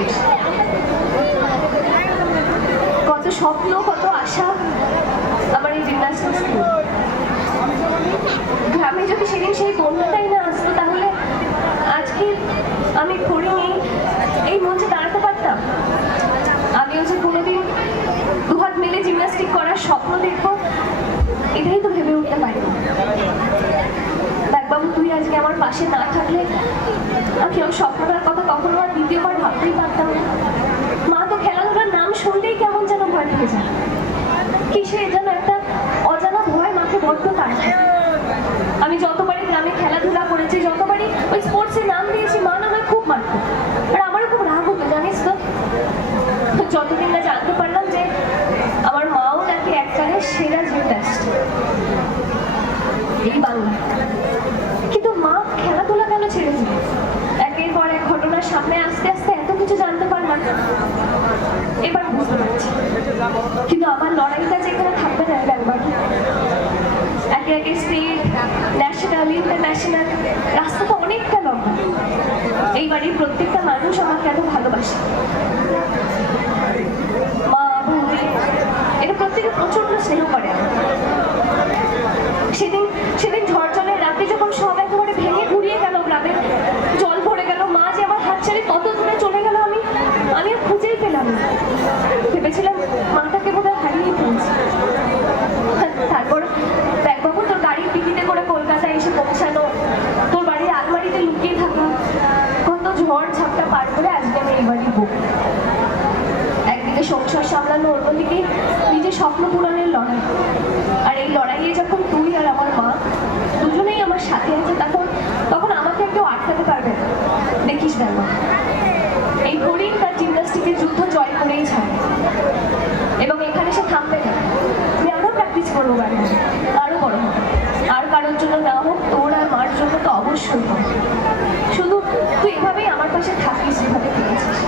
শেষ। কত স্বপ্ন, কত আশা আমার এই জিমন্যাস্টিক স্কুল। গ্রামে যদি সেদিন সেই বন্যাটাই না আসতো, তাহলে আজকে আমি ঘড়ি নেই এই মঞ্চে দাঁড়াতে পারতাম। আমিও যে কোনোদিন দুহাত মেলে জিমন্যাস্টিক করার স্বপ্ন দেখবো, এটাই তো ভেবে উঠতে পারি। বাবু, তুই আজকে আমার পাশে না থাকলে আমি ওর স্বপ্নটার কথা কখনো আর দ্বিতীয়বার ভাবতেই পারতাম না। মা তো খেলাধুলার নাম শুনলেই কেমন যেন ভয় পেয়ে যায়। কিসে যেন একটা অজানা ভয় মাকে বড্ড কাটে। আমি যতবারই গ্রামে খেলাধুলা করেছি, যতবারই ওই স্পোর্টসের নাম দিয়েছি, মা না আমায় খুব মারতো। আর আমারও খুব রাগ হতো, জানিস তো। যতদিন না জানতে পারলাম যে আমার মাও নাকি এককালে সেরা জিমন্যাস্ট এই বাংলা। কিন্তু মা খেলাধুলা কেন ছেড়ে দিল? একের পর এক ঘটনার সামনে আস্তে আস্তে এত কিছু জানতে পারলাম, এবার বুঝতে পারছি। কিন্তু আমার লড়াইটা যেখানে থাকবে না ব্যাংবার, একে একে স্টেট, ন্যাশনাল, ইন্টারন্যাশনাল, রাস্তাটা অনেকটা লম্বা। এই বাড়ির প্রত্যেকটা মানুষ আমাকে এত ভালোবাসে। মা, বৌদি, এটা প্রত্যেকে প্রচন্ড স্নেহ করে। সেদিন ঝড় জলের রাতে যখন সব একেবারে ভেঙে ঘুরিয়ে গেল, গ্রামে জল ভরে গেল, মা যে আমার হাত ছেড়ে কত দূরে চলে গেল, আমি আর খুঁজেই পেলাম না। ভেবেছিলাম মাটাকে বোধহয় হারিয়ে ফেলছি। তারপর বাবু, তোর গাড়ির পিটিতে করে কলকাতায় এসে পৌঁছানো, তোর বাড়ির আলমারিতে লুকিয়ে থাকা, কত ঝড় ঝাপটা পার করে আজকে আমি এই বাড়ির বউ। একদিকে সংসার সামলানো, অন্যদিকে নিজের স্বপ্ন পূরণের লড়াই। আর এই লড়াইয়ে যখন তুই আর আমার মা দুজনেই আমার সাথে আছে, তখন আমাকে কেউ আটকাতে পারবে না। দেখিস ব্যাপার, এই হরিণ তার জিমন্যাস্টিকের যুদ্ধ জয় করেই ছাড়ে, এবং এখানে সে থামবে না। আমি আরো প্র্যাকটিস করবো, বাড়ি আরো বড় হোক, আর কারোর জন্য না হোক, তোর আর মার জন্য তো অবশ্যই হোক। শুধু তুই এভাবেই আমার পাশে থাকিস, এভাবে থেকেছিস।